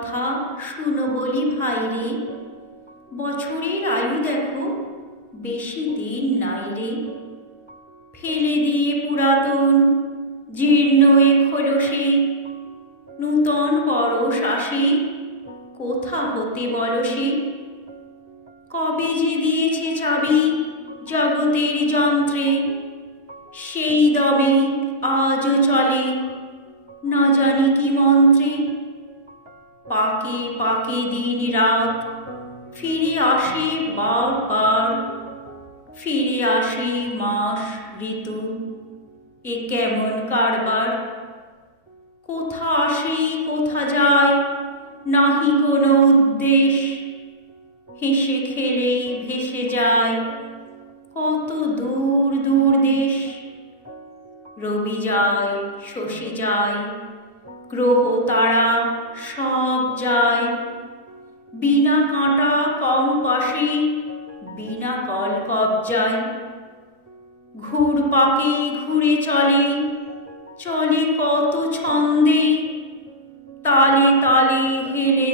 কথা শুনো বলি ভাইরে, বছরের আয়ু দেখো বেশি দিন নাই রে। ফেলে দিয়ে পুরাতন জীর্ণ এ খোলসে নূতন পরশ আসে কোথা হতে বলসে। কবে যে দিয়েছে চাবি জগতের যন্ত্রে, সেই দবে আজও চলে না জানি কি মন্ত্রে। পাকে পাকে দিন রাত ফিরে আসে বারবার, ফিরে আসে মাস ঋতু, এ কেমন কারবার। কোথা আসে কোথা যায় নাহি কোনো উদ্দেশ, হেসে খেলে ভেসে যায় কত দূর দূর দেশ। রবি যায় শশী যায় গ্রহ তারা সব যায়, বিনা কাঁটা কম্পাসে বিনা কল কবজায়। ঘুরপাকে ঘুরে চলে চলে কত ছন্দে, তালে তালে হেলে